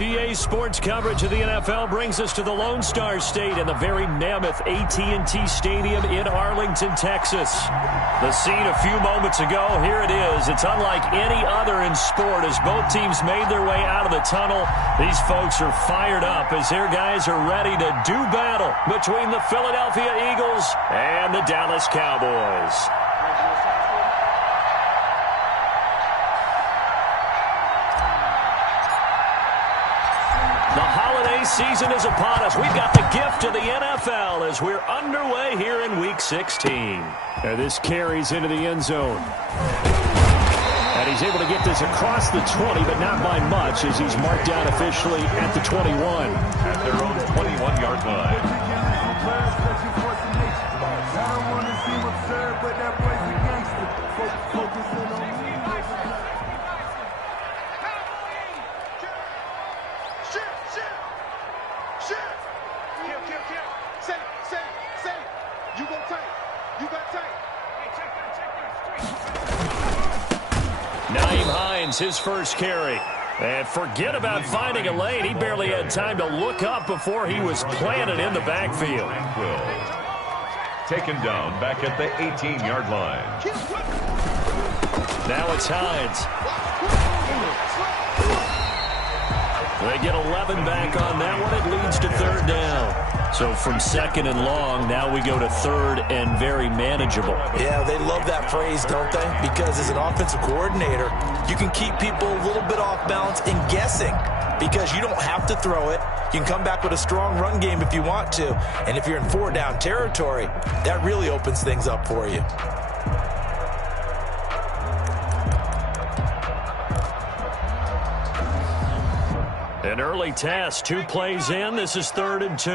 EA Sports coverage of the NFL brings us to the Lone Star State and the very mammoth AT&T Stadium in Arlington, Texas. The scene a few moments ago, here it is. It's unlike any other in sport as both teams made their way out of the tunnel. These folks are fired up as their guys are ready to do battle between the Philadelphia Eagles and the Dallas Cowboys. The holiday season is upon us. We've got the gift of the NFL as we're underway here in Week 16. And this carries into the end zone. And he's able to get this across the 20, but not by much as he's marked down officially at the 21. At their own 21-yard line. His first carry. And forget about finding a lane. He barely had time to look up before he was planted in the backfield. Taken down back at the 18-yard line. Now it's Hines. They get 11 back on that one. It leads to third down. So from second and long, now we go to third and very manageable. Yeah, they love that phrase, don't they? Because as an offensive coordinator, you can keep people a little bit off balance and guessing because you don't have to throw it. You can come back with a strong run game if you want to. And if you're in four-down territory, that really opens things up for you. An early test, 2 plays in. This is 3rd and 2.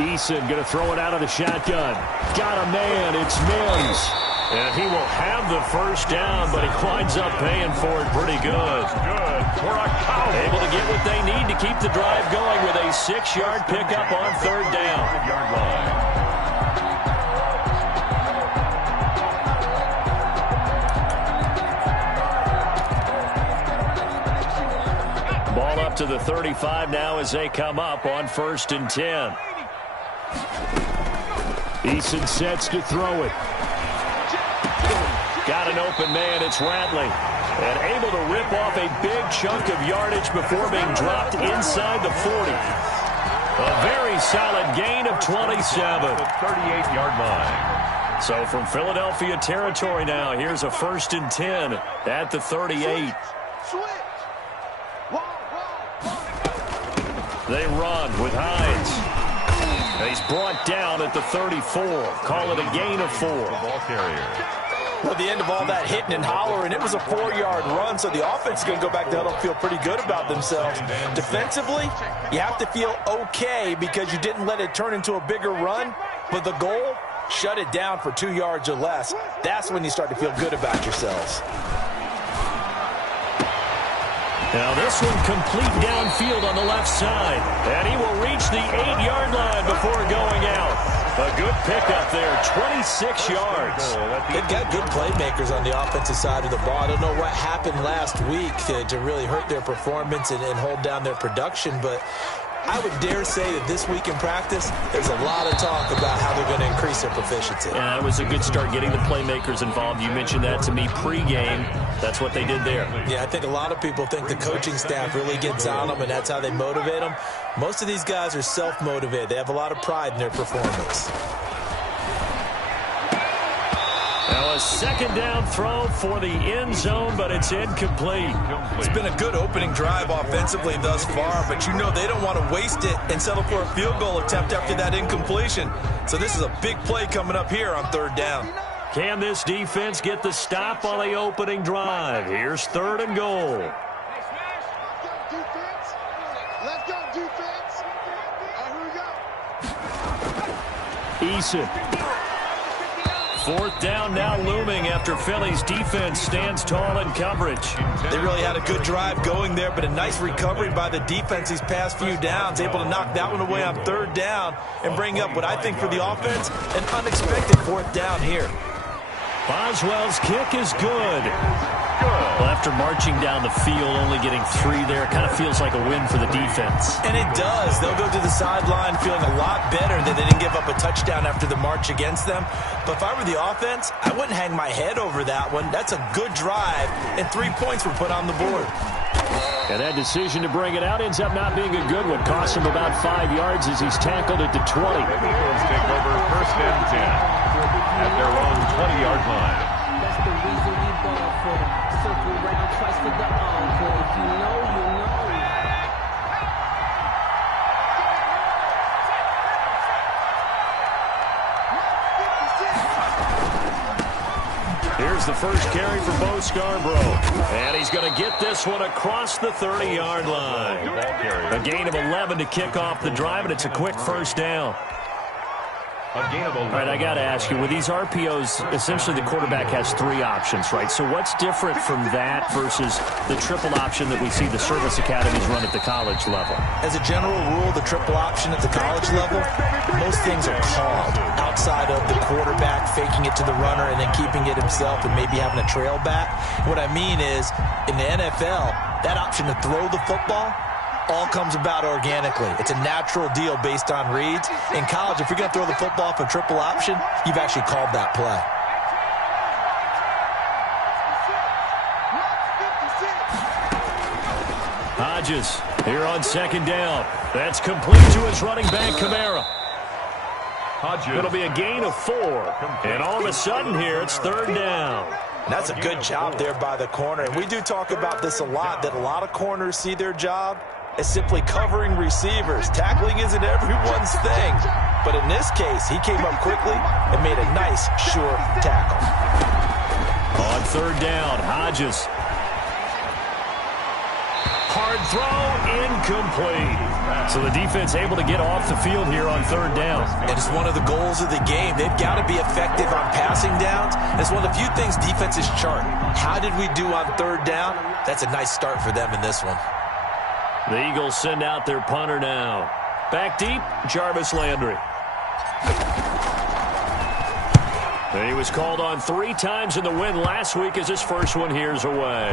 Eason going to throw it out of the shotgun. Got a man. It's Mims. And he will have the first down, but he winds up paying for it pretty good. Able to get what they need to keep the drive going with a 6-yard pickup on third down. Ball up to the 35 now as they come up on 1st and 10. Eason sets to throw it. Got an open man. It's Ratley. And able to rip off a big chunk of yardage before being dropped inside the 40. A very solid gain of 27. 38-yard line. So from Philadelphia territory now, here's a 1st and 10 at the 38. They run with Hines. He's brought down at the 34. Call it a gain of 4. Ball carrier. Well, at the end of all that hitting and hollering, it was a 4-yard run, so the offense is going to go back to huddle and feel pretty good about themselves. Defensively, you have to feel okay because you didn't let it turn into a bigger run, but the goal, shut it down for 2 yards or less. That's when you start to feel good about yourselves. Now this one complete downfield on the left side. And he will reach the 8-yard line before going out. A good pickup there, 26 yards. They've got good playmakers on the offensive side of the ball. I don't know what happened last week to really hurt their performance and hold down their production, but I would dare say that this week in practice, there's a lot of talk about how they're going to increase their proficiency. Yeah, it was a good start getting the playmakers involved. You mentioned that to me pregame. That's what they did there. Yeah, I think a lot of people think the coaching staff really gets on them, and that's how they motivate them. Most of these guys are self-motivated. They have a lot of pride in their performance. Now a 2nd down throw for the end zone, but it's incomplete. It's been a good opening drive offensively thus far, but you know they don't want to waste it and settle for a field goal attempt after that incompletion. So this is a big play coming up here on 3rd down. Can this defense get the stop on the opening drive? Here's 3rd and goal. Let's go, defense. Here we go. Eason. 4th down now looming after Philly's defense stands tall in coverage. They really had a good drive going there, but a nice recovery by the defense these past few downs, able to knock that one away on 3rd down and bring up what I think for the offense, an unexpected 4th down here. Boswell's kick is good. Well, after marching down the field, only getting 3 there, it kind of feels like a win for the defense. And it does. They'll go to the sideline feeling a lot better that they didn't give up a touchdown after the march against them. But if I were the offense, I wouldn't hang my head over that one. That's a good drive, and 3 points were put on the board. And that decision to bring it out ends up not being a good one. Costs him about 5 yards as he's tackled at the 20. The Eagles take over 1st and 10 at their own 20-yard line. That's the reason we ball for. Circle round twice for the encore. If you know, you know. Here's the first carry for Bo Scarborough. And he's going to get this one across the 30-yard line. A gain of 11 to kick off the drive, and it's a quick first down. A gain of 11. All right, I got to ask you, with these RPOs, essentially the quarterback has 3 options, right? So what's different from that versus the triple option that we see the service academies run at the college level? As a general rule, the triple option at the college level, most things are called outside of the quarterback faking it to the runner and then keeping it himself and maybe having a trail back. What I mean is, in the NFL, that option to throw the football all comes about organically. It's a natural deal based on reads. In college, if you're going to throw the football for triple option, you've actually called that play. Hodges here on 2nd down. That's complete to his running back, Kamara. Hodges. It'll be a gain of 4. And all of a sudden here, it's 3rd down. And that's a good job there by the corner. And we do talk about this a lot, that a lot of corners see their job as simply covering receivers. Tackling isn't everyone's thing. But in this case, he came up quickly and made a nice, sure tackle. On 3rd down, Hodges. Hard throw, incomplete. So the defense able to get off the field here on 3rd down. And it's one of the goals of the game. They've got to be effective on passing downs. It's one of the few things defenses chart. How did we do on 3rd down? That's a nice start for them in this one. The Eagles send out their punter now. Back deep, Jarvis Landry. And he was called on 3 times in the win last week as his first one here's away.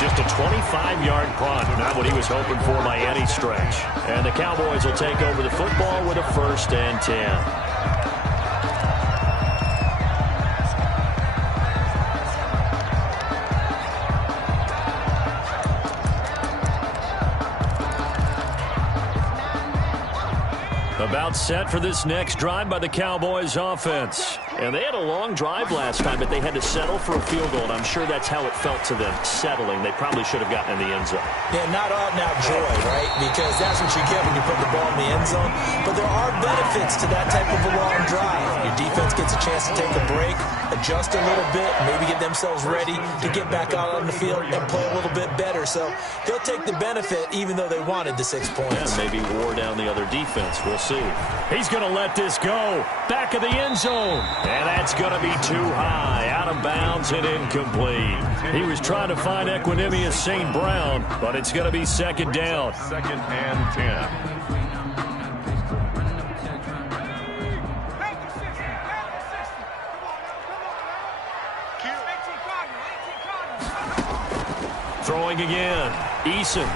Just a 25-yard punt, not what he was hoping for by any stretch. And the Cowboys will take over the football with a 1st and 10. About set for this next drive by the Cowboys offense. And they had a long drive last time, but they had to settle for a field goal, and I'm sure that's how it felt to them, settling. They probably should have gotten in the end zone. Yeah, not out and out joy, right? Because that's what you get when you put the ball in the end zone. But there are benefits to that type of a long drive. Your defense gets a chance to take a break, adjust a little bit, maybe get themselves ready to get back out on the field and play a little bit better. So they'll take the benefit even though they wanted the 6 points. Yeah, maybe wore down the other defense. We'll see. He's going to let this go. Back of the end zone. And that's going to be too high. Out of bounds and incomplete. He was trying to find Equanimous St. Brown, but it's going to be 2nd down. 2nd and 10. Throwing again. Eason.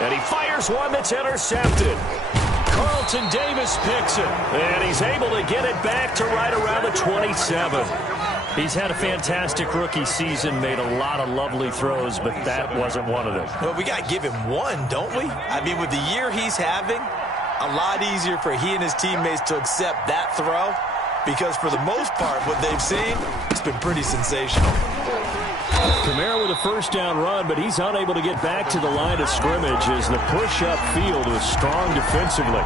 And he fires one that's intercepted. Carlton Davis picks it, and he's able to get it back to right around the 27. He's had a fantastic rookie season, made a lot of lovely throws, but that wasn't one of them. Well, we got to give him one, don't we? I mean, with the year he's having, a lot easier for he and his teammates to accept that throw, because for the most part, what they've seen, it's been pretty sensational. Kamara with a 1st down run, but he's unable to get back to the line of scrimmage as the push-up field was strong defensively.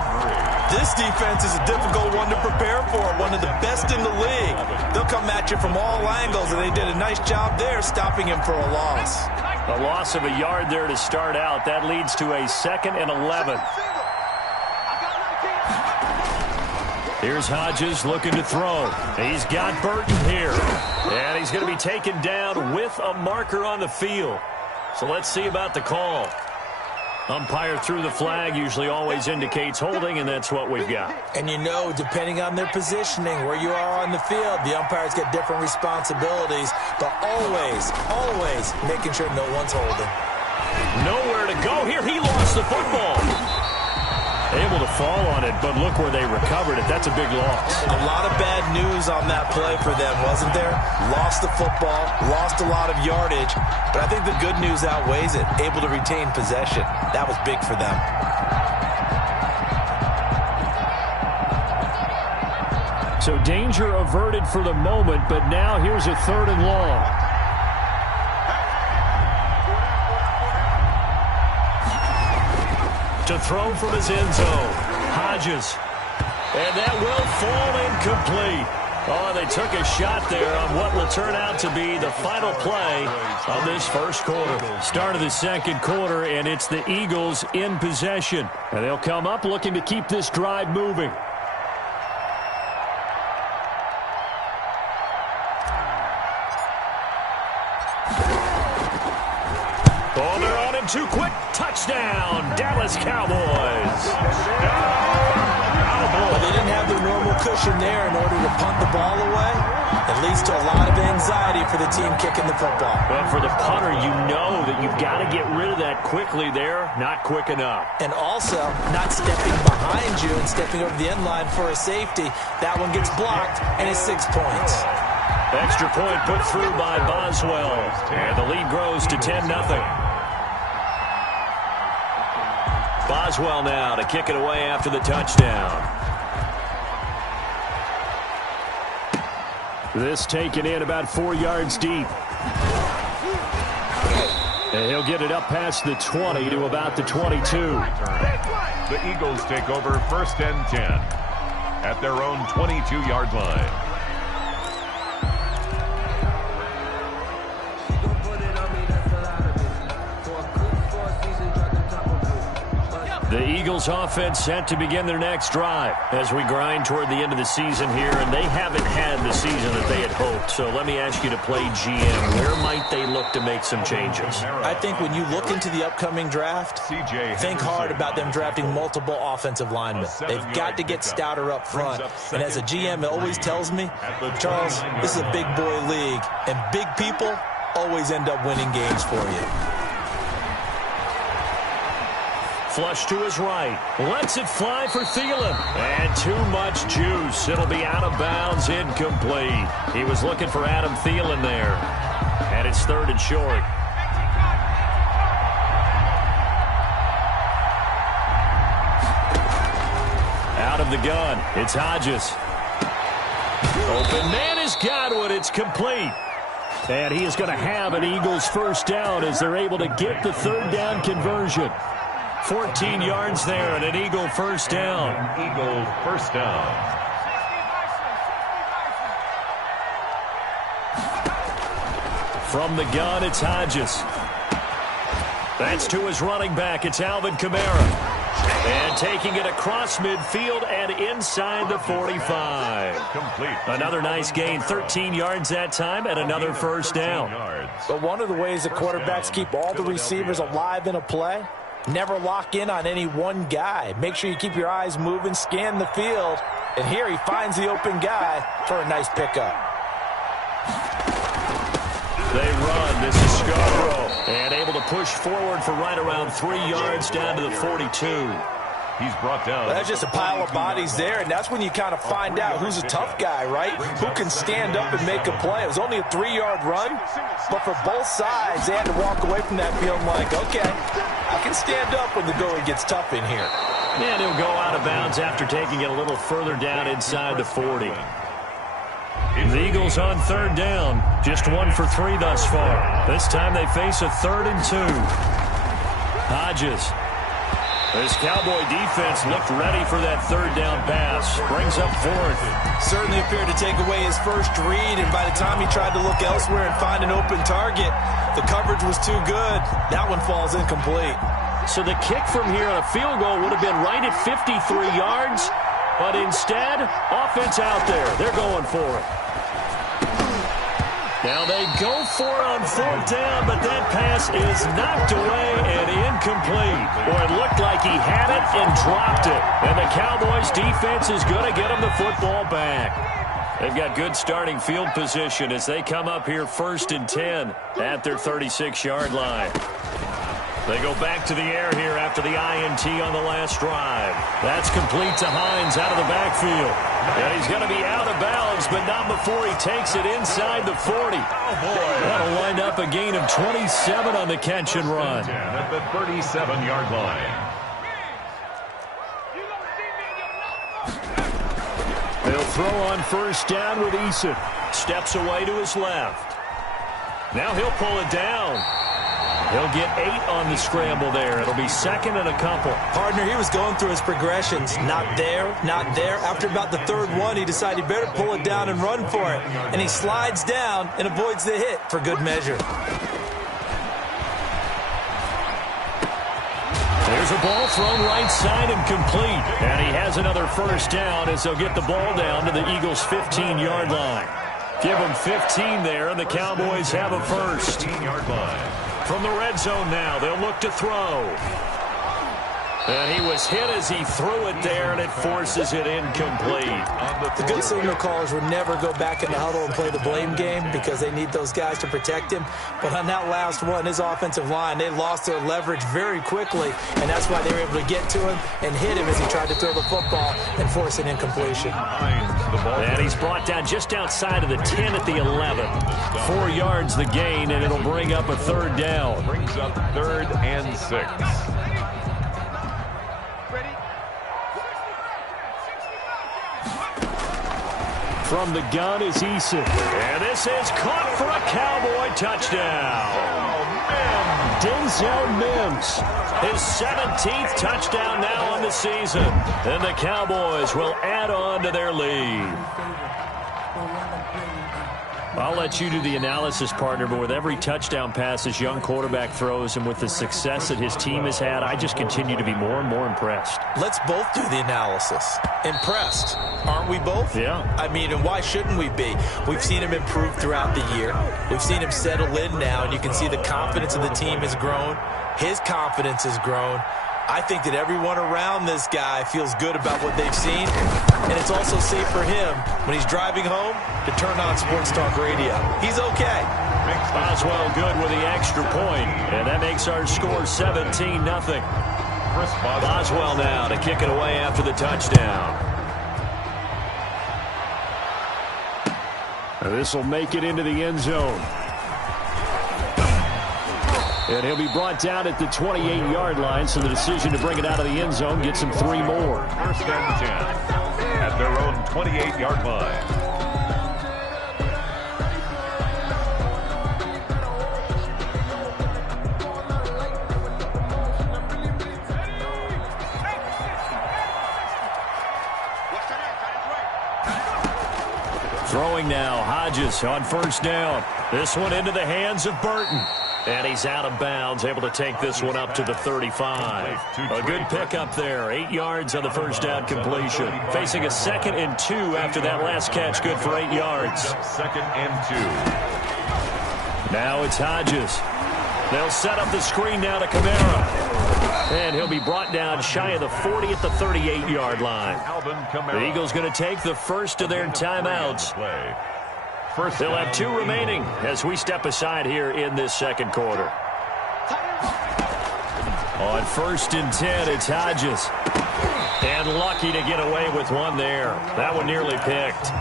This defense is a difficult one to prepare for, one of the best in the league. They'll come at you from all angles, and they did a nice job there stopping him for a loss. A loss of a yard there to start out. That leads to a 2nd and 11. Here's Hodges looking to throw. He's got Burton here. And he's going to be taken down with a marker on the field. So let's see about the call. Umpire threw the flag, usually always indicates holding, and that's what we've got. And you know, depending on their positioning, where you are on the field, the umpires get different responsibilities, but always, always making sure no one's holding. Nowhere to go here. He lost the football. Able to fall on it, but look where they recovered it. That's a big loss. A lot of bad news on that play for them, wasn't there? Lost the football, lost a lot of yardage, but I think the good news outweighs it. Able to retain possession. That was big for them. So danger averted for the moment, but now here's a 3rd and long. To throw from his end zone. Hodges. And that will fall incomplete. Oh, they took a shot there on what will turn out to be the final play of this first quarter. Start of the second quarter, and it's the Eagles in possession. And they'll come up looking to keep this drive moving. Oh, they're on him too quick. Touchdown, Dallas Cowboys. Well, they didn't have their normal cushion there in order to punt the ball away. It leads to a lot of anxiety for the team kicking the football. But for the punter, you know that you've got to get rid of that quickly there. Not quick enough. And also, not stepping behind you and stepping over the end line for a safety. That one gets blocked, and it's 6 points. Extra point put through by Boswell. And the lead grows to 10-0. Boswell now to kick it away after the touchdown. This taken in about 4 yards deep. And he'll get it up past the 20 to about the 22. The Eagles take over 1st and 10 at their own 22-yard line. The Eagles offense set to begin their next drive as we grind toward the end of the season here, and they haven't had the season that they had hoped. So let me ask you to play GM. Where might they look to make some changes? I think when you look into the upcoming draft, think hard about them drafting multiple offensive linemen. They've got to get stouter up front. And as a GM, it always tells me, Charles, this is a big boy league, and big people always end up winning games for you. Flush to his right. Lets it fly for Thielen. And too much juice. It'll be out of bounds, incomplete. He was looking for Adam Thielen there. And it's 3rd and short. Out of the gun. It's Hodges. Open man has got one. It's complete. And he is going to have an Eagles first down as they're able to get the 3rd down conversion. 14 yards there and an Eagle first down. Eagle first down. From the gun, it's Hodges. That's to his running back. It's Alvin Kamara. And taking it across midfield and inside the 45. Complete. Another nice gain. 13 yards that time and another first down. But one of the ways that quarterbacks keep all the receivers alive in a play, never lock in on any one guy. Make sure you keep your eyes moving, scan the field. And here he finds the open guy for a nice pickup. They run. This is Scarborough. And able to push forward for right around 3 yards down to the 42. He's brought down. That's just a pile of bodies there, and that's when you kind of find out who's a tough guy, right? Who can stand up and make a play. It was only a 3-yard run, but for both sides, they had to walk away from that feeling like, okay, I can stand up when the going gets tough in here. And he'll go out of bounds after taking it a little further down inside the 40. The Eagles on 3rd down. Just 1 for 3 thus far. This time they face a 3rd and 2. Hodges. This Cowboy defense looked ready for that 3rd down pass. Brings up 4th. Certainly appeared to take away his first read, and by the time he tried to look elsewhere and find an open target, the coverage was too good. That one falls incomplete. So the kick from here on a field goal would have been right at 53 yards, but instead, offense out there. They're going for it. Now they go for it on 4th down, but that pass is knocked away and incomplete. Boy, it looked like he had it and dropped it. And the Cowboys defense is going to get him the football back. They've got good starting field position as they come up here 1st and 10 at their 36-yard line. They go back to the air here after the INT on the last drive. That's complete to Hines out of the backfield. And he's going to be out of bounds, but not before he takes it inside the 40. That'll wind up a gain of 27 on the catch and run. At the 37-yard line. They'll throw on 1st down with Eason. Steps away to his left. Now he'll pull it down. He'll get 8 on the scramble there. It'll be 2nd and a couple. Partner, he was going through his progressions. Not there, not there. After about the 3rd one, he decided he better pull it down and run for it. And he slides down and avoids the hit for good measure. There's a ball thrown right side and complete. And he has another 1st down as they'll get the ball down to the Eagles' 15-yard line. Give them 15 there, and the Cowboys have a 1st. 15-yard line. From the red zone now, they'll look to throw. And he was hit as he threw it there, and it forces it incomplete. The good signal callers would never go back in the huddle and play the blame game because they need those guys to protect him. But on that last one, his offensive line, they lost their leverage very quickly, and that's why they were able to get to him and hit him as he tried to throw the football and force an incompletion. And he's brought down just outside of the 10 at the 11. 4 yards the gain, and it'll bring up a 3rd down. Brings up 3rd and 6. From the gun is Eason. And this is caught for a Cowboy touchdown. Denzel Mims. His 17th touchdown now on the season. And the Cowboys will add on to their lead. I'll let you do the analysis, partner, but with every touchdown pass this young quarterback throws and with the success that his team has had, I just continue to be more and more impressed. Let's both do the analysis. Impressed, aren't we both? Yeah. I mean, and why shouldn't we be? We've seen him improve throughout the year. We've seen him settle in now, and you can see the confidence of the team has grown. His confidence has grown. I think that everyone around this guy feels good about what they've seen, and it's also safe for him when he's driving home to turn on Sports Talk Radio. He's okay. Boswell good with the extra point, and that makes our score 17-0. Boswell now to kick it away after the touchdown. This will make it into the end zone. And he'll be brought down at the 28-yard line, so the decision to bring it out of the end zone gets him 3 more. 1st and 10 at their own 28-yard line. Throwing now, Hodges on 1st down. This one into the hands of Burton. And he's out of bounds, able to take this one up to the 35. A good pickup there. 8 yards on the 1st down completion. Facing a 2nd and 2 after that last catch, good for 8 yards. 2nd and 2. Now it's Hodges. They'll set up the screen now to Kamara. And he'll be brought down shy of the 40 at the 38-yard line. The Eagles going to take the first of their timeouts. They'll have 2 remaining as we step aside here in this 2nd quarter. On 1st and 10, it's Hodges. And lucky to get away with one there. That one nearly picked.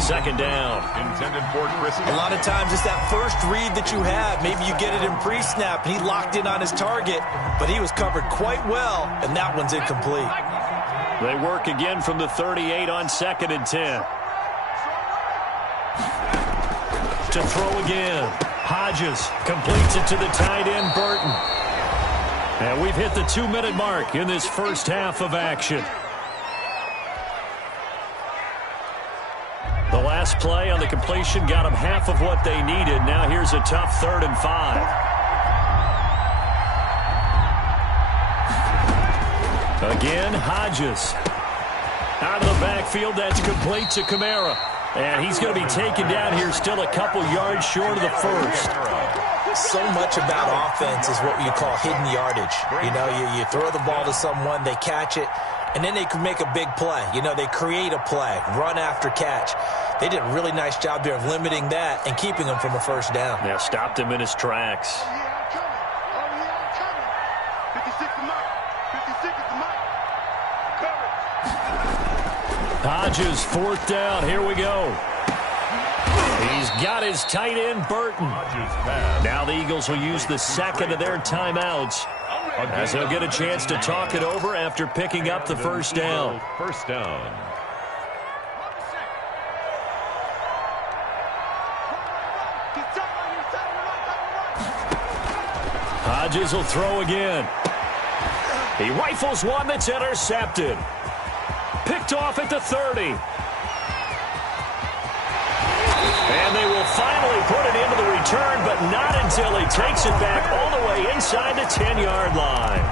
2nd down. Intended for Chris. A lot of times it's that first read that you have. Maybe you get it in pre-snap, and he locked in on his target, but he was covered quite well, and that one's incomplete. They work again from the 38 on 2nd and 10. To throw again. Hodges completes it to the tight end, Burton. And we've hit the 2-minute mark in this first half of action. The last play on the completion got them half of what they needed. Now here's a tough 3rd and 5. Again, Hodges. Out of the backfield, that's complete to Kamara. And he's going to be taken down here still a couple yards short of the first. So much about offense is what you call hidden yardage. You know, you throw the ball to someone, they catch it, and then they can make a big play. You know, they create a play, run after catch. They did a really nice job there of limiting that and keeping him from a first down. Yeah, stopped him in his tracks. Hodges, fourth down. Here we go. He's got his tight end, Burton. Now the Eagles will use the second of their timeouts as they'll get a chance to talk it over after picking up the first down. First down. Hodges will throw again. He rifles one that's intercepted. Picked off at the 30. And they will finally put it into the return, but not until he takes it back all the way inside the 10-yard line.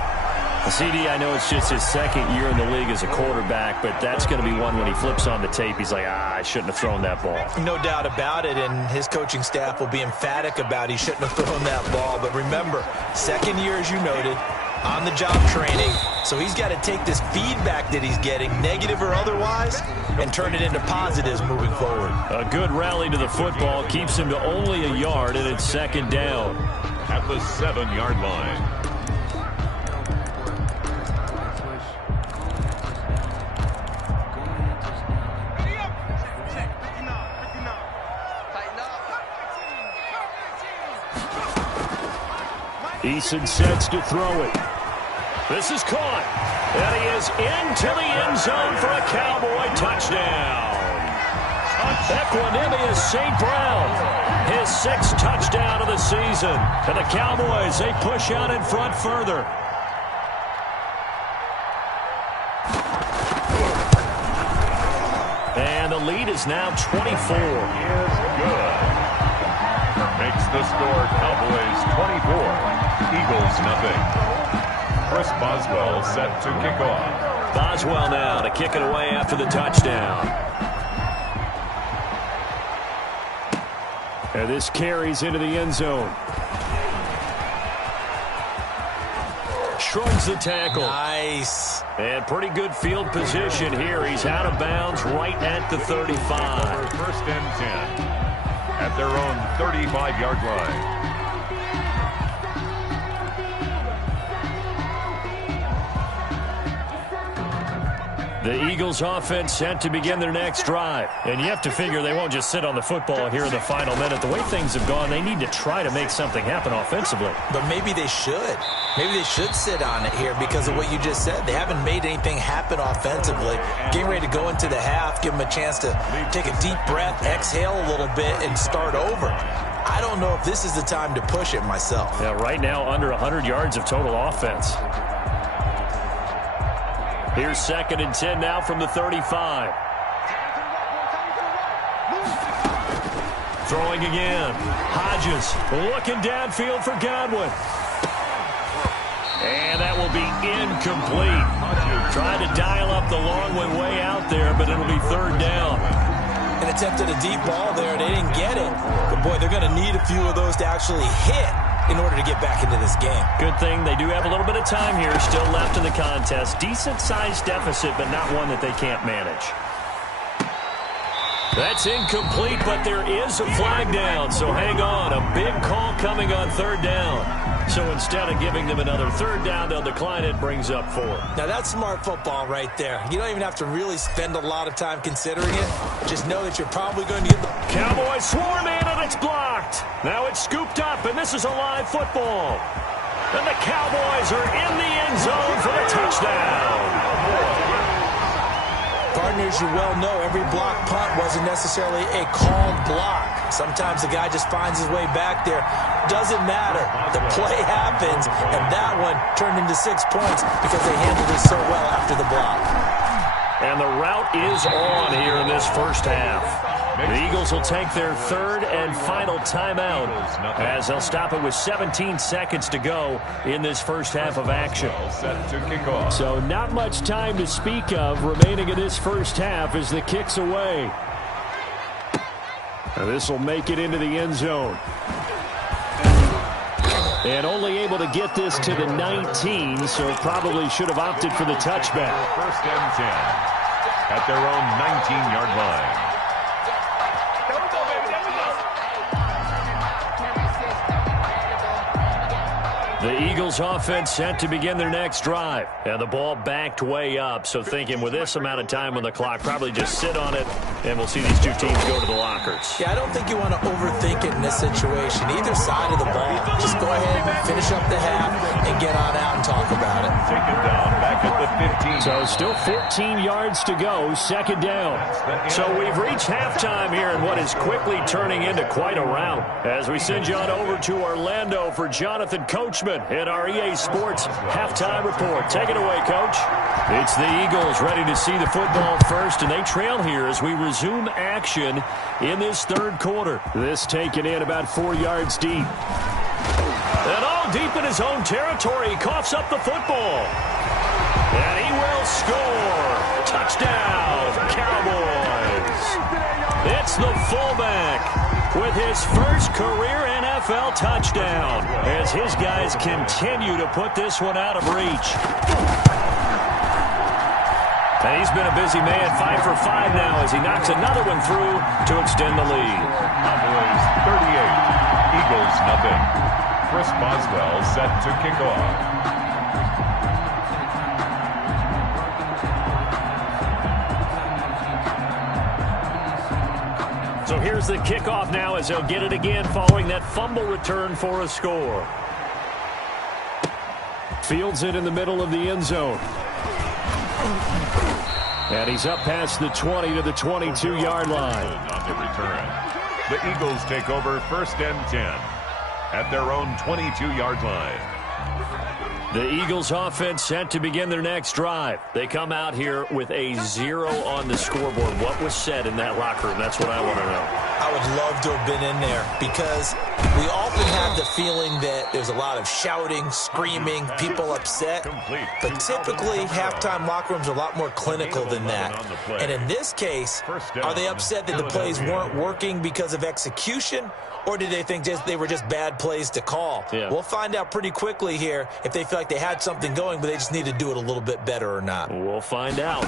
CD, I know it's just his second year in the league as a quarterback, but that's going to be one when he flips on the tape. He's like, I shouldn't have thrown that ball. No doubt about it, and his coaching staff will be emphatic about he shouldn't have thrown that ball. But remember, second year, as you noted, on-the-job training. So he's got to take this feedback that he's getting, negative or otherwise, and turn it into positives moving forward. A good rally to the football keeps him to only a yard, and it's second down. At the 7-yard line. Eason sets to throw it. This is caught. And he is into the end zone for a Cowboy touchdown. Equanimous St. Brown, his 6th touchdown of the season. And the Cowboys, they push out in front further. And the lead is now 24. Is good. Makes the score Cowboys 24. Eagles nothing. Chris Boswell set to kick off. Boswell now to kick it away after the touchdown. And this carries into the end zone. Shrugs the tackle. Nice. And pretty good field position here. He's out of bounds right at the 35. First and 10. At their own 35-yard line. The Eagles offense set to begin their next drive. And you have to figure they won't just sit on the football here in the final minute. The way things have gone, they need to try to make something happen offensively. But maybe they should. Maybe they should sit on it here because of what you just said. They haven't made anything happen offensively. Getting ready to go into the half, give them a chance to take a deep breath, exhale a little bit, and start over. I don't know if this is the time to push it myself. Yeah, right now under 100 yards of total offense. Here's 2nd and 10 now from the 35. Throwing again. Hodges looking downfield for Godwin. And that will be incomplete. Trying to dial up the long one way out there, but it'll be 3rd down. An attempt at a deep ball there. They didn't get it. But, boy, they're going to need a few of those to actually hit in order to get back into this game. Good thing they do have a little bit of time here still left in the contest. Decent-sized deficit, but not one that they can't manage. That's incomplete, but there is a flag down, so hang on. A big call coming on 3rd down. So instead of giving them another 3rd down, they'll decline it, brings up 4. Now, that's smart football right there. You don't even have to really spend a lot of time considering it. Just know that you're probably going to get the... Cowboys swarm in, and it's blocked. Now it's scooped up, and this is a live football. And the Cowboys are in the end zone for the touchdown. Partners, you well know every block punt wasn't necessarily a called block. Sometimes the guy just finds his way back there. Doesn't matter. The play happens, and that one turned into 6 points because they handled it so well after the block. And the route is on here in this first half. The Eagles will take their 3rd and final timeout as they'll stop it with 17 seconds to go in this first half of action. So not much time to speak of remaining in this first half as the kick's away. This will make it into the end zone. And only able to get this to the 19, so probably should have opted for the touchback. First and 10 at their own 19-yard line. The Eagles offense set to begin their next drive. And the ball backed way up. So thinking with this amount of time on the clock, probably just sit on it, and we'll see these two teams go to the lockers. Yeah, I don't think you want to overthink it in this situation. Either side of the ball. Just go ahead and finish up the half and get on out and talk about it. Take it down back at the 15. So still 14 yards to go, second down. So we've reached halftime here in what is quickly turning into quite a rout. As we send you on over to Orlando for Jonathan Coachman in our EA Sports halftime report. Take it away, Coach. It's the Eagles ready to see the football first, and they trail here as we resume action in this third quarter. This taken in about 4 yards deep. And all deep in his own territory. He coughs up the football. And he will score. Touchdown, Cowboys. It's the fullback with his first career NFL touchdown as his guys continue to put this one out of reach. And he's been a busy man, 5 for 5 now as he knocks another one through to extend the lead. Cowboys 38, Eagles nothing. Chris Boswell set to kick off. So here's the kickoff now as they'll get it again following that fumble return for a score. Fields it in the middle of the end zone. And he's up past the 20 to the 22-yard line. On the return. The Eagles take over first and 10 at their own 22-yard line. The Eagles offense set to begin their next drive. They come out here with a 0 on the scoreboard. What was said in that locker room? That's what I want to know. I would love to have been in there because we often have the feeling that there's a lot of shouting, screaming, people upset. But typically, halftime locker rooms are a lot more clinical than that. And in this case, are they upset that the plays weren't working because of execution? Or did they think they were just bad plays to call? Yeah. We'll find out pretty quickly here if they feel like they had something going, but they just need to do it a little bit better or not. We'll find out.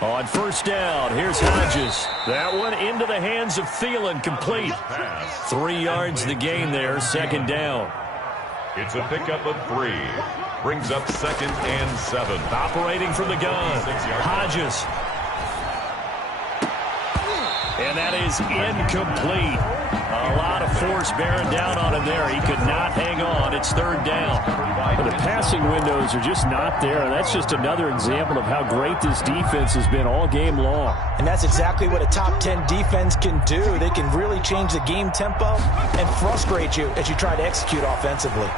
On first down, here's Hodges. That one into the hands of Thielen, complete. 3 yards the gain there, second down. It's a pickup of 3. Brings up second and 7. Operating from the gun, Hodges. And that is incomplete. A lot of force bearing down on him there. He could not hang on. It's third down. But the passing windows are just not there. And that's just another example of how great this defense has been all game long. And that's exactly what a top 10 defense can do. They can really change the game tempo and frustrate you as you try to execute offensively.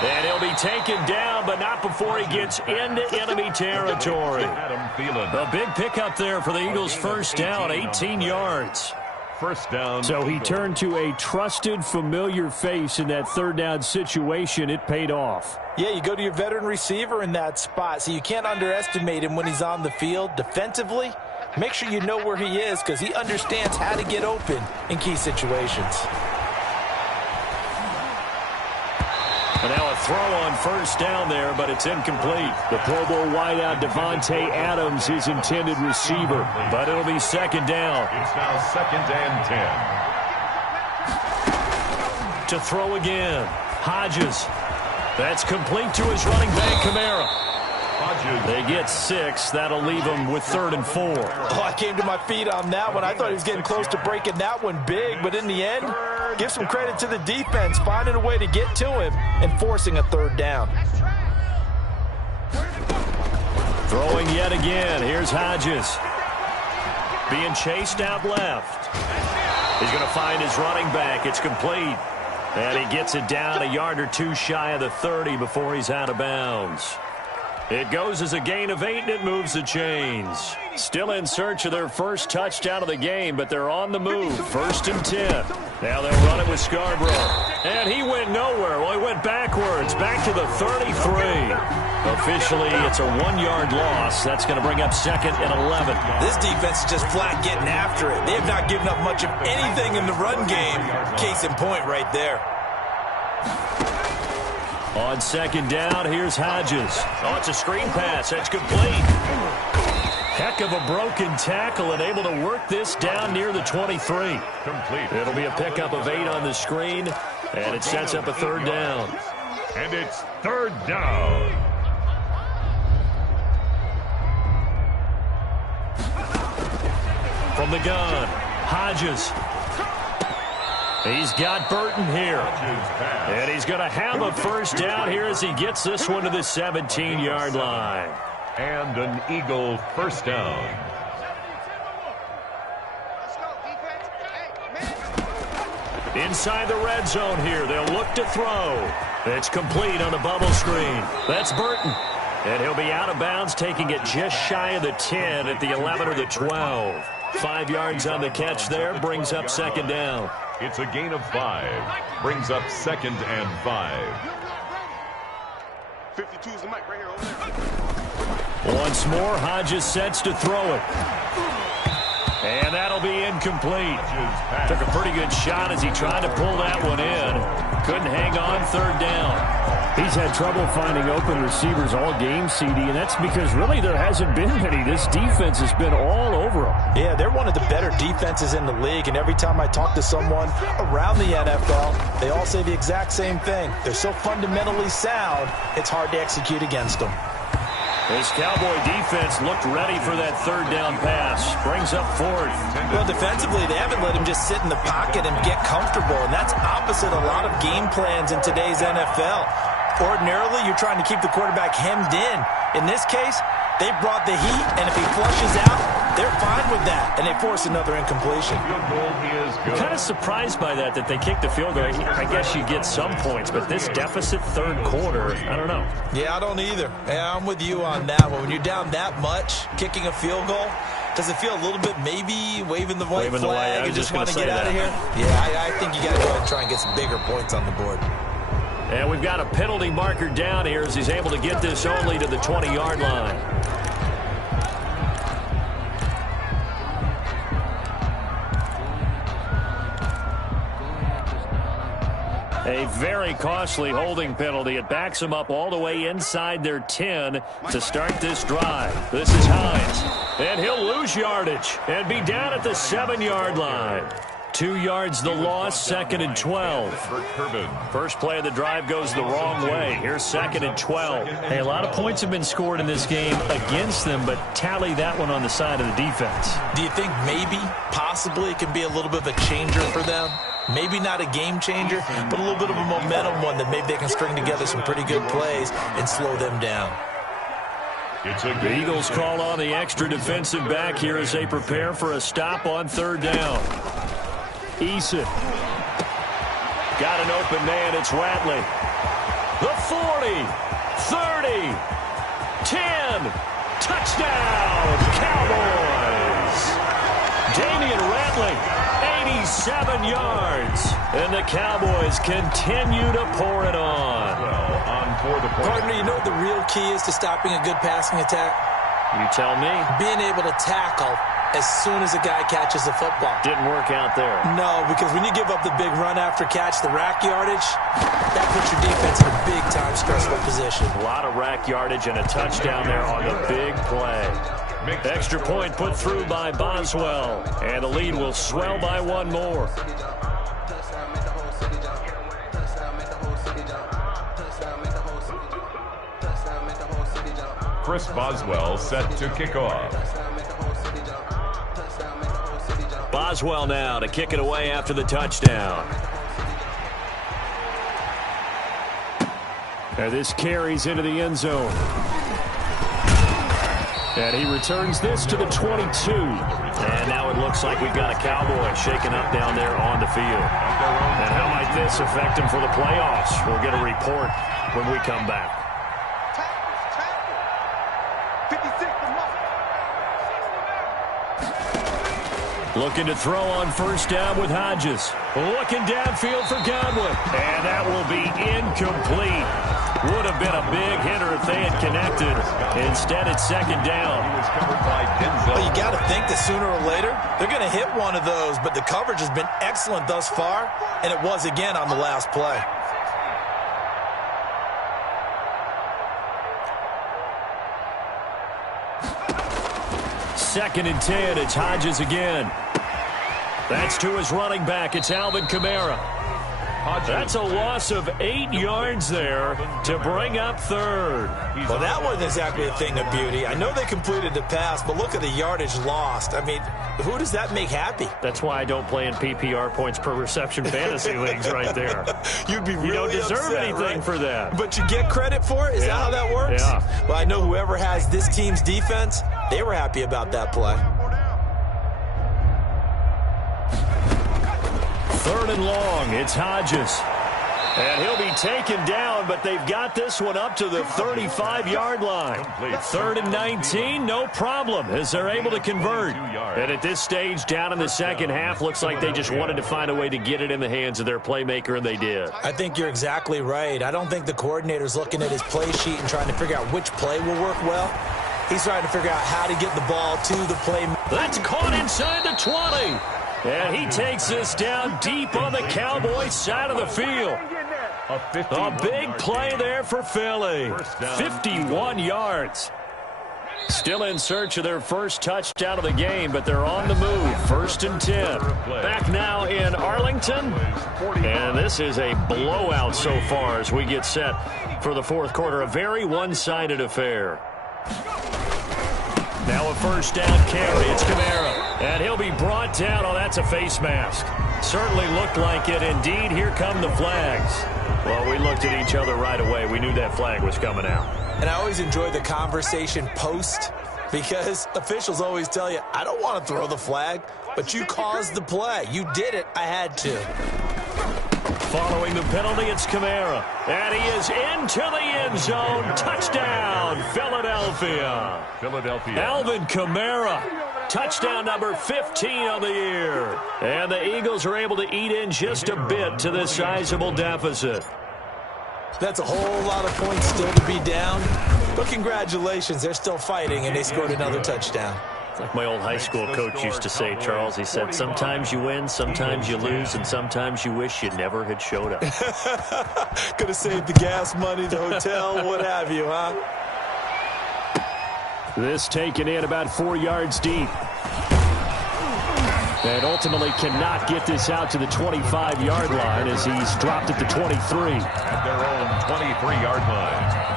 And he'll be taken down, but not before he gets into enemy territory. A big pickup there for the Eagles' first down, 18 yards. First down. So he turned to a trusted, familiar face in that third down situation. It paid off. Yeah, you go to your veteran receiver in that spot, so you can't underestimate him when he's on the field. Defensively, make sure you know where he is because he understands how to get open in key situations. And now a throw on first down there, but it's incomplete. The Pro Bowl wideout Devontae Adams, his intended receiver. But it'll be second down. It's now second and 10. To throw again. Hodges. That's complete to his running back, Kamara. Hodges. They get 6. That'll leave them with 3rd and 4. Oh, I came to my feet on that one. I thought he was getting close to breaking that one big, but in the end, give some credit to the defense, finding a way to get to him and forcing a third down. Throwing yet again. Here's Hodges. Being chased out left. He's going to find his running back. It's complete. And he gets it down a yard or 2 shy of the 30 before he's out of bounds. It goes as a gain of 8, and it moves the chains. Still in search of their first touchdown of the game, but they're on the move. 1st and 10. Now they'll run it with Scarborough. And he went nowhere. Well, he went backwards, back to the 33. Officially, it's a 1-yard loss. That's going to bring up 2nd and 11. This defense is just flat getting after it. They have not given up much of anything in the run game. Case in point right there. On 2nd down, here's Hodges. Oh, it's a screen pass. That's complete. Heck of a broken tackle and able to work this down near the 23. Complete. It'll be a pickup of 8 on the screen, and it sets up a 3rd down. And it's 3rd down. From the gun, Hodges. He's got Burton here. And he's going to have a 1st down here as he gets this one to the 17-yard line. And an Eagle 1st down. Let's go, defense. Hey, Inside the red zone here, they'll look to throw. It's complete on the bubble screen. That's Burton. And he'll be out of bounds, taking it just shy of the 10 at the 11 or the 12. 5 yards on the catch there, brings up 2nd down. It's a gain of 5. Brings up 2nd and 5. 52 is the mic right here over there. Once more, Hodges sets to throw it. And that'll be incomplete. Took a pretty good shot as he tried to pull that one in. Couldn't hang on 3rd down. He's had trouble finding open receivers all game, CD, and that's because really there hasn't been many. This defense has been all over him. Yeah, they're one of the better defenses in the league, and every time I talk to someone around the NFL, they all say the exact same thing. They're so fundamentally sound, it's hard to execute against them. This Cowboy defense looked ready for that 3rd down pass. Brings up 4th. Well, defensively, they haven't let him just sit in the pocket and get comfortable, and that's opposite a lot of game plans in today's NFL. Ordinarily, you're trying to keep the quarterback hemmed in. In this case, they brought the heat, and if he flushes out, they're fine with that, and they force another incompletion. I'm kind of surprised by that they kicked the field goal. I guess you get some points, but this deficit 3rd quarter, I don't know. Yeah, I don't either. Yeah, I'm with you on that one. When you're down that much, kicking a field goal, does it feel a little bit maybe waving the white flag and just want to get out of here? Yeah, I think you got to go ahead and try and get some bigger points on the board. And we've got a penalty marker down here as he's able to get this only to the 20-yard line. A very costly holding penalty. It backs them up all the way inside their 10 to start this drive. This is Hines. And he'll lose yardage and be down at the 7-yard line. 2 yards the loss, 2nd and 12. First play of the drive goes the wrong way. Here's 2nd and 12. Hey, a lot of points have been scored in this game against them, but tally that one on the side of the defense. Do you think maybe, possibly, it can be a little bit of a changer for them? Maybe not a game changer, but a little bit of a momentum one that maybe they can string together some pretty good plays and slow them down. The Eagles call on the extra defensive back here as they prepare for a stop on 3rd down. Eason. Got an open man. It's Ratley. The 40. 30. 10. Touchdown, Cowboys. Damian Ratley, 87 yards. And the Cowboys continue to pour it on. Well, on for the point. Partner, you know what the real key is to stopping a good passing attack? You tell me. Being able to tackle as soon as a guy catches the football. Didn't work out there. No, because when you give up the big run after catch, the rack yardage, that puts your defense in a big-time stressful position. A lot of rack yardage and a touchdown there on the big play. Extra point put through by Boswell, and the lead will swell by 1 more. Chris Boswell set to kick off. Boswell now to kick it away after the touchdown. And this carries into the end zone. And he returns this to the 22. And now it looks like we've got a Cowboy shaken up down there on the field. And how might this affect him for the playoffs? We'll get a report when we come back. Looking to throw on first down with Hodges. Looking downfield for Godwin. And that will be incomplete. Would have been a big hitter if they had connected. Instead, it's second down. Well, you got to think that sooner or later, they're going to hit one of those. But the coverage has been excellent thus far, and it was again on the last play. Second and 10, it's Hodges again. That's to his running back. It's Alvin Kamara. That's a loss of 8 yards there to bring up third. Well, that wasn't exactly a thing of beauty. I know they completed the pass, but look at the yardage lost. I mean, who does that make happy? That's why I don't play in PPR points per reception fantasy leagues right there. You'd be really You don't deserve upset, anything right? for that. But you get credit for it? Is that how that works? Yeah. Well, I know whoever has this team's defense, they were happy about that play. Third and long, it's Hodges. And he'll be taken down, but they've got this one up to the 35-yard line. Third and 19, no problem, as they're able to convert. And at this stage, down in the second half, looks like they just wanted to find a way to get it in the hands of their playmaker, and they did. I think you're exactly right. I don't think the coordinator's looking at his play sheet and trying to figure out which play will work well. He's trying to figure out how to get the ball to the playmaker. That's caught inside the 20. And he takes this down deep on the Cowboys side of the field. A big play there for Philly. 51 yards. Still in search of their first touchdown of the game, but they're on the move. First and 10. Back now in Arlington. And this is a blowout so far as we get set for the fourth quarter. A very one-sided affair. Now a first down carry. It's Kamara. And he'll be brought down. Oh, that's a face mask. Certainly looked like it. Indeed, here come the flags. Well, we looked at each other right away. We knew that flag was coming out. And I always enjoy the conversation post because officials always tell you, I don't want to throw the flag, but you caused the play. You did it. I had to. Following the penalty, it's Kamara. And he is into the end zone. Touchdown, Philadelphia. Alvin Kamara. Touchdown number 15 on the year. And the Eagles are able to eat in just a bit to this sizable deficit. That's a whole lot of points still to be down. But congratulations, they're still fighting, and they scored another touchdown. Like my old high school coach used to say, Charles, he said, sometimes you win, sometimes you lose, and sometimes you wish you never had showed up. Could have saved the gas money, the hotel, what have you, huh? This taken in about 4 yards deep. And ultimately cannot get this out to the 25-yard line as he's dropped at the 23. At their own 23-yard line.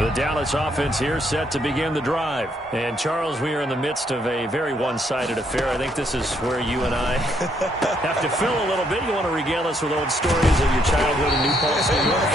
The Dallas offense here set to begin the drive. And, Charles, we are in the midst of a very one-sided affair. I think this is where you and I have to fill a little bit. You want to regale us with old stories of your childhood in New Paltz, New York?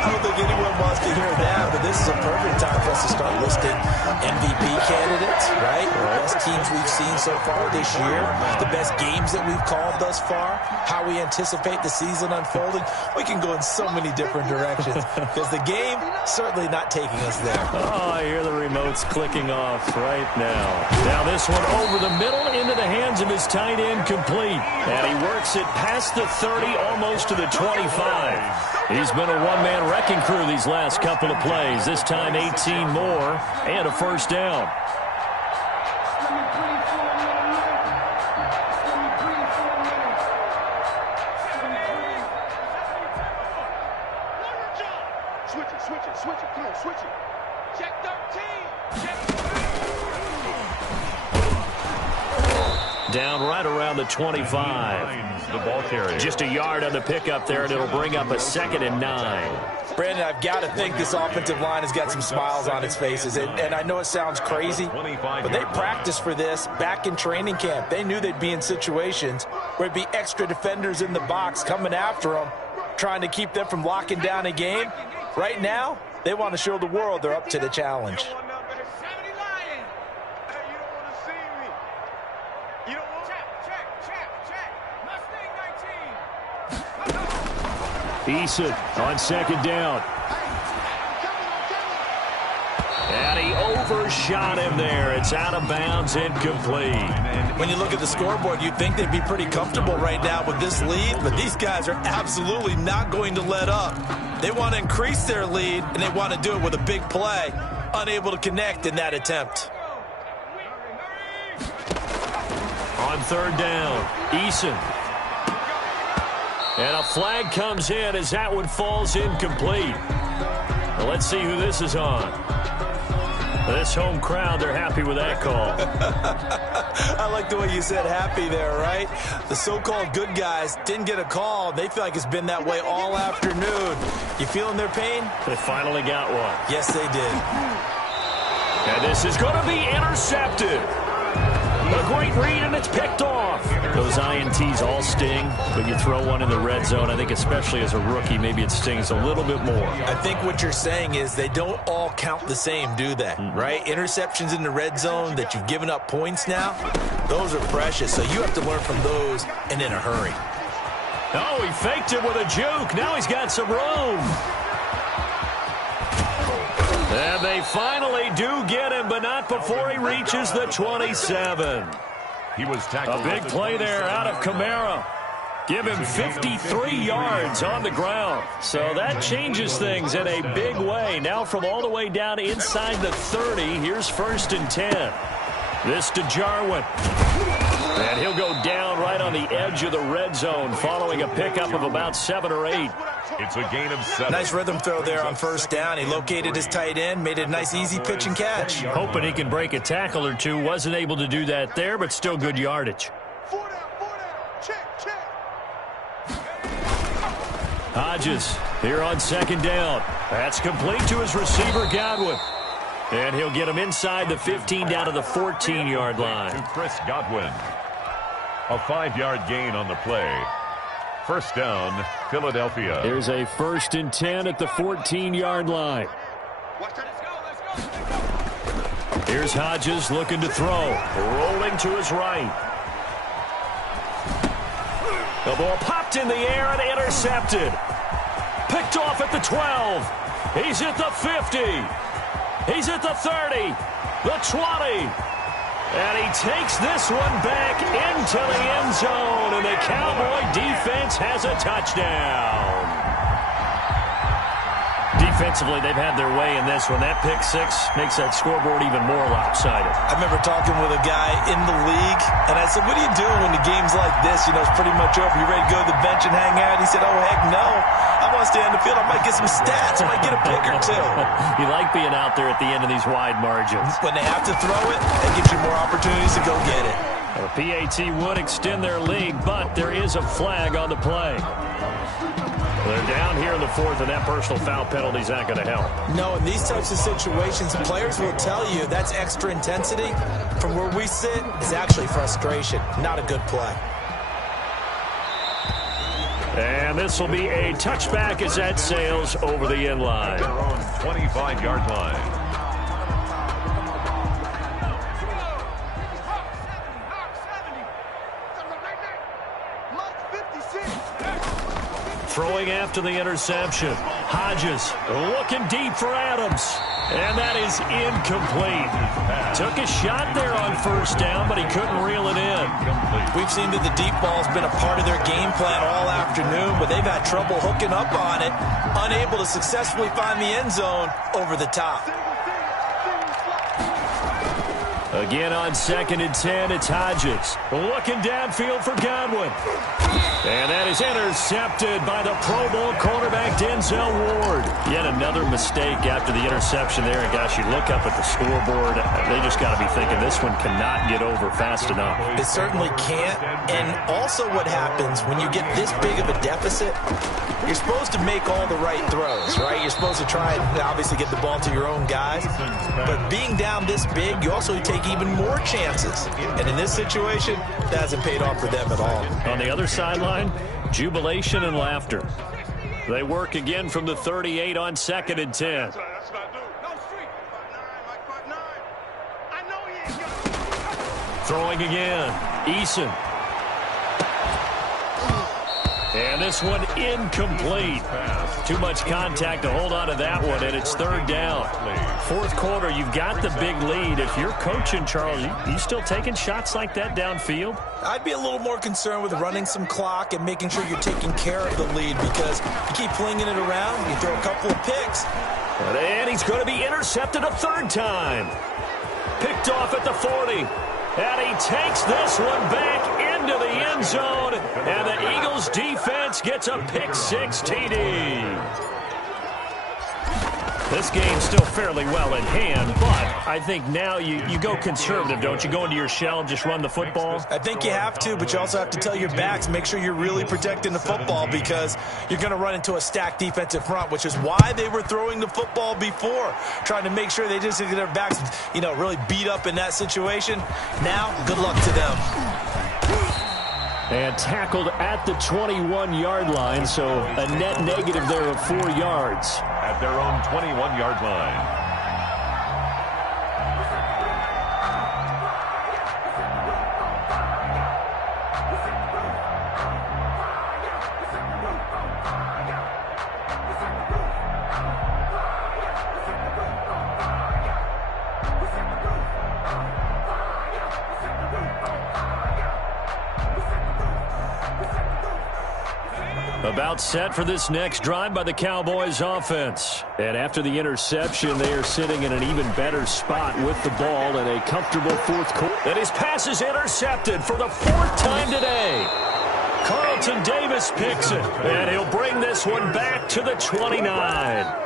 I don't think anyone wants to hear that, but this is a perfect time for us to start listing MVP candidates, right? The best teams we've seen so far this year, the best games that we've called thus far, how we anticipate the season unfolding. We can go in so many different directions because the game certainly not taking us there. Oh, I hear the remotes clicking off right now. Now this one over the middle into the hands of his tight end, complete. And he works it past the 30, almost to the 25. He's been a one-man wrecking crew these last couple of plays. This time 18 more and a first down. Switch it, come on, switch it. Check 13. Check 13. Down right around the 25. The ball carrier. Just a yard on the pickup there, and it'll bring up a 2nd and 9. Brandon, I've got to think this offensive line has got some smiles on its faces. And I know it sounds crazy, but they practiced for this back in training camp. They knew they'd be in situations where it'd be extra defenders in the box coming after them, trying to keep them from locking down a game. Right now, they want to show the world they're up to the challenge. Eason on second down. And he first shot in there. It's out of bounds, incomplete. When you look at the scoreboard, you'd think they'd be pretty comfortable right now with this lead, but these guys are absolutely not going to let up. They want to increase their lead, and they want to do it with a big play. Unable to connect in that attempt. On third down, Eason. And a flag comes in as that one falls incomplete. Well, let's see who this is on. This home crowd, they're happy with that call. I like the way you said happy there, right? The so-called good guys didn't get a call. They feel like it's been that way all afternoon. You feeling their pain? They finally got one. Yes, they did. And this is going to be intercepted. A great read, and it's picked off. Those INTs all sting, but you throw one in the red zone, I think especially as a rookie, maybe it stings a little bit more. I think what you're saying is they don't all count the same, do they? Right? Interceptions in the red zone that you've given up points now, those are precious, so you have to learn from those and in a hurry. Oh, he faked it with a juke. Now he's got some room. And they finally do get him, but not before he reaches the 27. He was tackled. A big play there out of Kamara. Give him 53 yards on the ground. So that changes things in a big way. Now from all the way down inside the 30, here's 1st and 10. This to Jarwin. And he'll go down right on the edge of the red zone following a pickup of about 7 or 8. It's a gain of 7. Nice rhythm throw there on first down. He located his tight end, made it a nice easy pitch and catch. Hoping he can break a tackle or two. Wasn't able to do that there, but still good yardage. 4 down. Check. Hodges here on 2nd down. That's complete to his receiver, Godwin. And he'll get him inside the 15 down to the 14-yard line. To Chris Godwin. A 5-yard gain on the play. First down, Philadelphia. There's a 1st and 10 at the 14-yard line. Here's Hodges looking to throw. Rolling to his right. The ball popped in the air and intercepted. Picked off at the 12. He's at the 50. He's at the 30. The 20. And he takes this one back into the end zone, and the Cowboy defense has a touchdown. Defensively, they've had their way in this one. That pick six makes that scoreboard even more lopsided. I remember talking with a guy in the league, and I said, what do you do when the game's like this? You know, it's pretty much over. You ready to go to the bench and hang out? He said, oh, heck no. I want to stay on the field. I might get some stats. I might get a pick or two. You like being out there at the end of these wide margins. When they have to throw it, that gives you more opportunities to go get it. The PAT would extend their lead, but there is a flag on the play. They're down here in the 4th, and that personal foul penalty is not going to help. No, in these types of situations, players will tell you that's extra intensity. From where we sit, it's actually frustration. Not a good play. And this will be a touchback as that sails over the end line. Their own 25-yard line. Throwing after the interception. Hodges looking deep for Adams. And that is incomplete. Took a shot there on first down, but he couldn't reel it in. We've seen that the deep ball's been a part of their game plan all afternoon, but they've had trouble hooking up on it, unable to successfully find the end zone over the top. Again on 2nd and 10, it's Hodges. Looking downfield for Godwin. And that is intercepted by the Pro Bowl cornerback Denzel Ward. Yet another mistake after the interception there. And gosh, you look up at the scoreboard, they just got to be thinking this one cannot get over fast enough. It certainly can't. And also what happens when you get this big of a deficit, you're supposed to make all the right throws, right? You're supposed to try and obviously get the ball to your own guys. But being down this big, you also take even more chances. And in this situation, that hasn't paid off for them at all. On the other sideline, jubilation and laughter. They work again from the 38 on 2nd and 10. Throwing again. Eason. And this one incomplete. Too much contact to hold on to that one, and it's third down. Fourth quarter, you've got the big lead. If you're coaching, Charles, you still taking shots like that downfield? I'd be a little more concerned with running some clock and making sure you're taking care of the lead, because you keep flinging it around, you throw a couple of picks. And he's going to be intercepted a third time. Picked off at the 40. And he takes this one back into the end zone. And the Eagles defense gets a pick-6 TD. This game's still fairly well in hand, but I think now you go conservative, don't you? Go into your shell and just run the football? I think you have to, but you also have to tell your backs, make sure you're really protecting the football, because you're going to run into a stacked defensive front, which is why they were throwing the football before, trying to make sure they just get their backs, really beat up in that situation. Now, good luck to them. And tackled at the 21-yard line, so a net negative there of 4 yards. At their own 21-yard line. About set for this next drive by the Cowboys offense. And after the interception, they are sitting in an even better spot with the ball in a comfortable fourth quarter. And his pass is intercepted for the 4th time today. Carlton Davis picks it, and he'll bring this one back to the 29.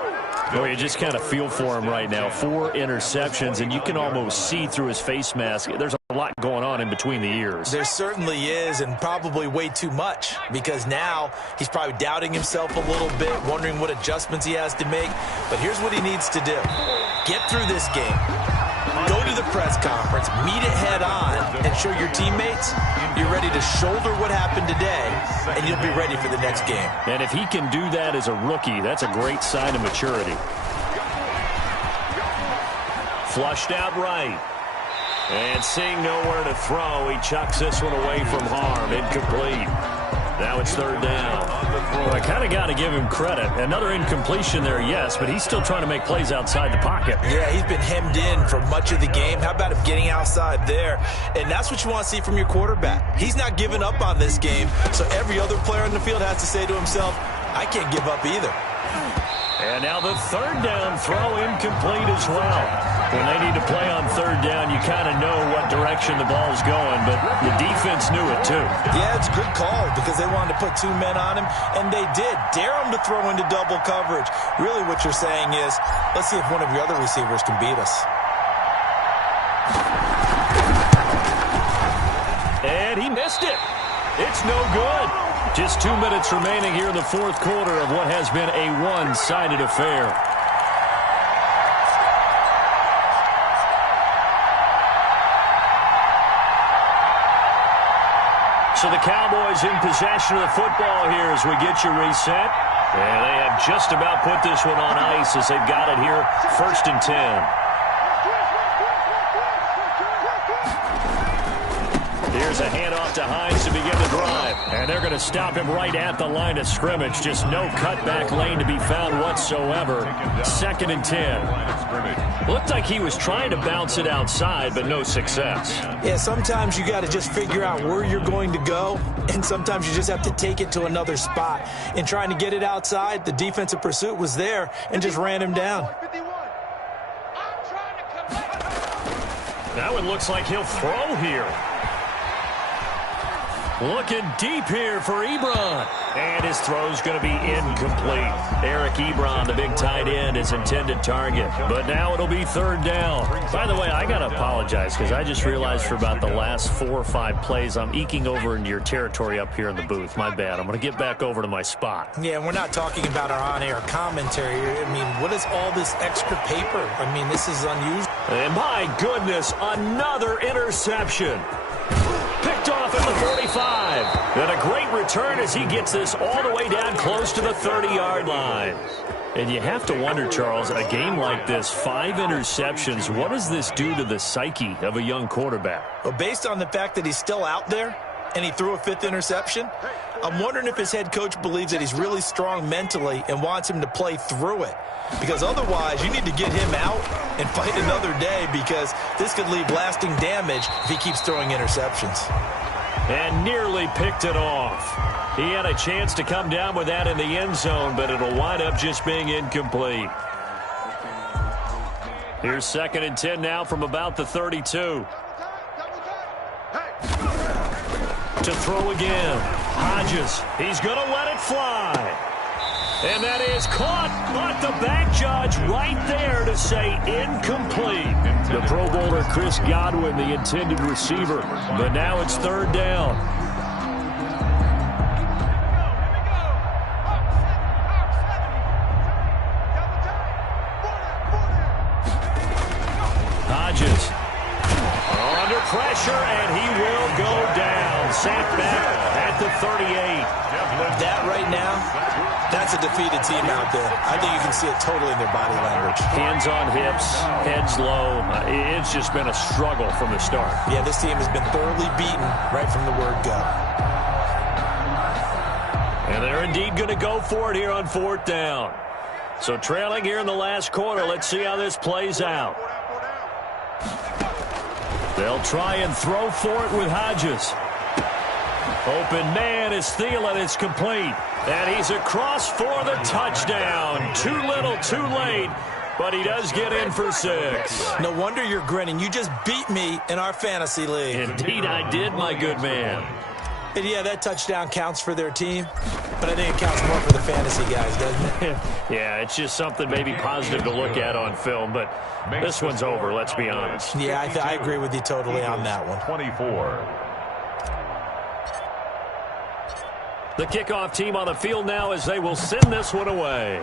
Boy, you just kind of feel for him right now. 4 interceptions, and you can almost see through his face mask. There's a lot going on in between the ears. There certainly is, and probably way too much, because now he's probably doubting himself a little bit, wondering what adjustments he has to make. But here's what he needs to do. Get through this game. Go to the press conference, meet it head on, and show your teammates you're ready to shoulder what happened today, and you'll be ready for the next game. And if he can do that as a rookie, that's a great sign of maturity. Flushed out right. And seeing nowhere to throw, he chucks this one away from harm. Incomplete. Now it's third down. Well, I kind of got to give him credit. Another incompletion there, yes, but he's still trying to make plays outside the pocket. Yeah, he's been hemmed in for much of the game. How about him getting outside there? And that's what you want to see from your quarterback. He's not giving up on this game, so every other player on the field has to say to himself, I can't give up either. And now the third down throw incomplete as well. When they need to play on third down, you kind of know what direction the ball's going, but the defense knew it too. Yeah, it's a good call because they wanted to put 2 men on him, and they did. Dare him to throw into double coverage. Really what you're saying is, let's see if one of your other receivers can beat us. And he missed it. It's no good. Just 2 minutes remaining here in the fourth quarter of what has been a one-sided affair. So the Cowboys in possession of the football here as we get you reset. And they have just about put this one on ice as they've got it here, 1st and 10. Here's a handoff to Hines to begin the drive. And they're going to stop him right at the line of scrimmage. Just no cutback lane to be found whatsoever. 2nd and 10. Looked like he was trying to bounce it outside, but no success. Yeah, sometimes you got to just figure out where you're going to go, and sometimes you just have to take it to another spot. In trying to get it outside, the defensive pursuit was there and just ran him down. That one looks like he'll throw here. Looking deep here for Ebron. And his throw's going to be incomplete. Eric Ebron, the big tight end, his intended target. But now it'll be 3rd down. By the way, I got to apologize because I just realized for about the last 4 or 5 plays, I'm eking over into your territory up here in the booth. My bad. I'm going to get back over to my spot. Yeah, we're not talking about our on-air commentary. I mean, what is all this extra paper? I mean, this is unusual. And my goodness, another interception. Picked off at the 45. And a great return as he gets this all the way down close to the 30-yard line. And you have to wonder, Charles, a game like this, 5 interceptions, what does this do to the psyche of a young quarterback? Well, based on the fact that he's still out there, and he threw a 5th interception. I'm wondering if his head coach believes that he's really strong mentally and wants him to play through it. Because otherwise, you need to get him out and fight another day, because this could leave lasting damage if he keeps throwing interceptions. And nearly picked it off. He had a chance to come down with that in the end zone, but it'll wind up just being incomplete. Here's 2nd and 10 now from about the 32. To throw again. Hodges. He's going to let it fly. And that is caught, but the back judge right there to say incomplete. The Pro Bowler Chris Godwin, the intended receiver, but now it's 3rd down. Hodges under pressure, and he will go down. Sacked back at the 38. That right now, that's a defeated team out there. I think you can see it totally in their body language. Hands on hips, heads low. It's just been a struggle from the start. Yeah, this team has been thoroughly beaten right from the word go. And they're indeed going to go for it here on 4th down. So trailing here in the last quarter. Let's see how this plays out. They'll try and throw for it with Hodges. Open man is Thielen. It's complete. And he's across for the touchdown. Too little, too late. But he does get in for 6. No wonder you're grinning. You just beat me in our fantasy league. Indeed I did, my good man. And yeah, that touchdown counts for their team, but I think it counts more for the fantasy guys, doesn't it? Yeah, it's just something maybe positive to look at on film, but this one's over, let's be honest. Yeah, I agree with you totally on that one. 24. The kickoff team on the field now as they will send this one away.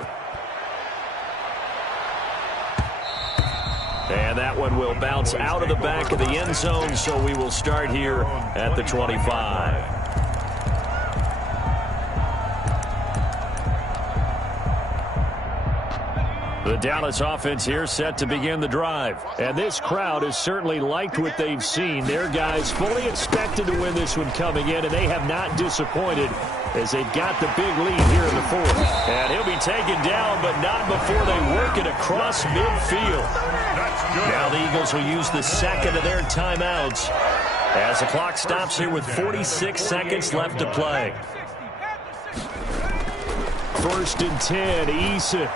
And that one will bounce out of the back of the end zone, so we will start here at the 25. The Dallas offense here set to begin the drive. And this crowd has certainly liked what they've seen. Their guys fully expected to win this one coming in, and they have not disappointed as they've got the big lead here in the 4th. And he'll be taken down, but not before they work it across midfield. Now the Eagles will use the 2nd of their timeouts as the clock stops here with 46 seconds left to play. 1st and 10, Eason.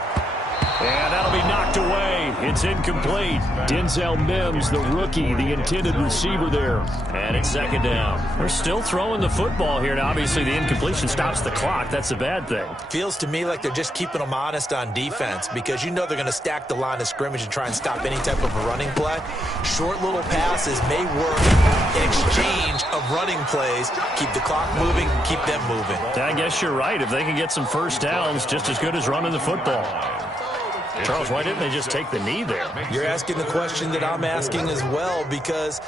And that'll be knocked away. It's incomplete. Denzel Mims, the rookie, the intended receiver there. And it's 2nd down. They're still throwing the football here. Now, obviously, the incompletion stops the clock. That's a bad thing. Feels to me like they're just keeping them honest on defense, because you know they're going to stack the line of scrimmage and try and stop any type of a running play. Short little passes may work in exchange of running plays. Keep the clock moving, keep them moving. I guess you're right. If they can get some first downs, just as good as running the football. Charles, why didn't they just take the knee there? You're asking the question that I'm asking as well, because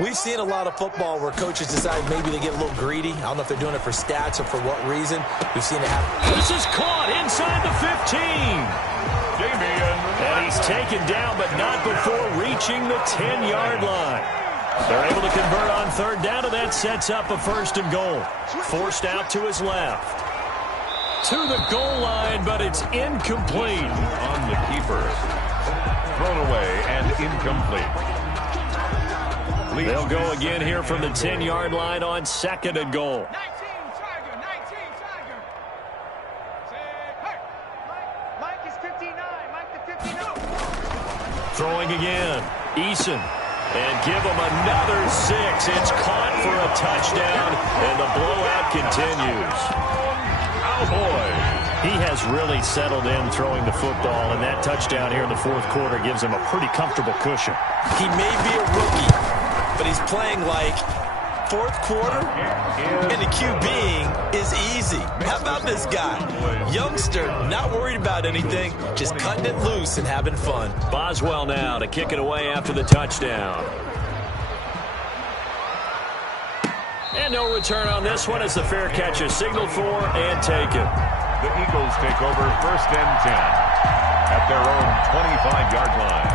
we've seen a lot of football where coaches decide maybe they get a little greedy. I don't know if they're doing it for stats or for what reason. We've seen it happen. This is caught inside the 15. And he's taken down, but not before reaching the 10-yard line. They're able to convert on 3rd down, and that sets up a 1st and goal. Forced out to his left. To the goal line, but it's incomplete. On the keeper. Thrown away and incomplete. They'll go again here from the 10-yard line on 2nd and goal. 19, Tiger, 19, Tiger. Mike is 59, Mike the 59. Throwing again, Eason. And give him another 6. It's caught for a touchdown, and the blowout continues. He has really settled in throwing the football, and that touchdown here in the 4th quarter gives him a pretty comfortable cushion. He may be a rookie, but he's playing like 4th quarter, and the QBing is easy. How about this guy? Youngster, not worried about anything, just cutting it loose and having fun. Boswell now to kick it away after the touchdown. And no return on this one as the fair catch is signaled for and taken. The Eagles take over 1st and 10 at their own 25-yard line.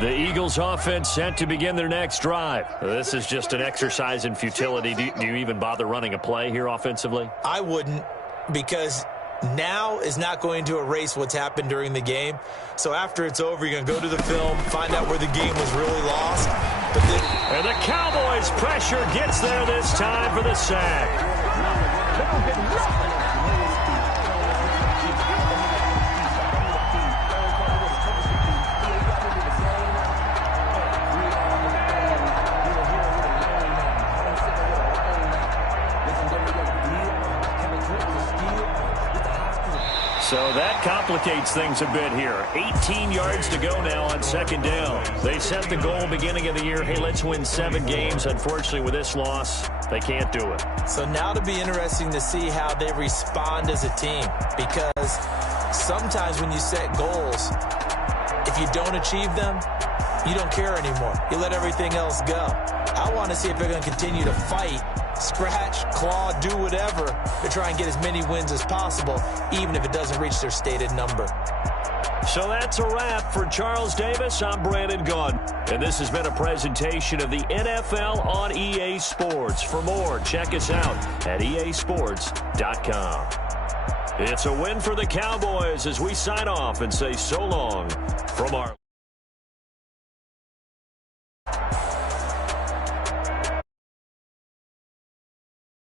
The Eagles offense set to begin their next drive. This is just an exercise in futility. Do you even bother running a play here offensively? I wouldn't, because now is not going to erase what's happened during the game. So after it's over, you're going to go to the film, find out where the game was really lost. And the Cowboys' pressure gets there this time for the sack. So that complicates things a bit here. 18 yards to go now on second down. They set the goal beginning of the year, hey, let's win 7 games. Unfortunately, with this loss, they can't do it. So now to be interesting to see how they respond as a team, because sometimes when you set goals, if you don't achieve them, you don't care anymore. You let everything else go. I want to see if they're going to continue to fight, scratch, claw, do whatever to try and get as many wins as possible, even if it doesn't reach their stated number. So that's a wrap for Charles Davis. I'm Brandon Gaudin, and this has been a presentation of the NFL on EA Sports. For more, check us out at easports.com. It's a win for the Cowboys as we sign off and say so long from our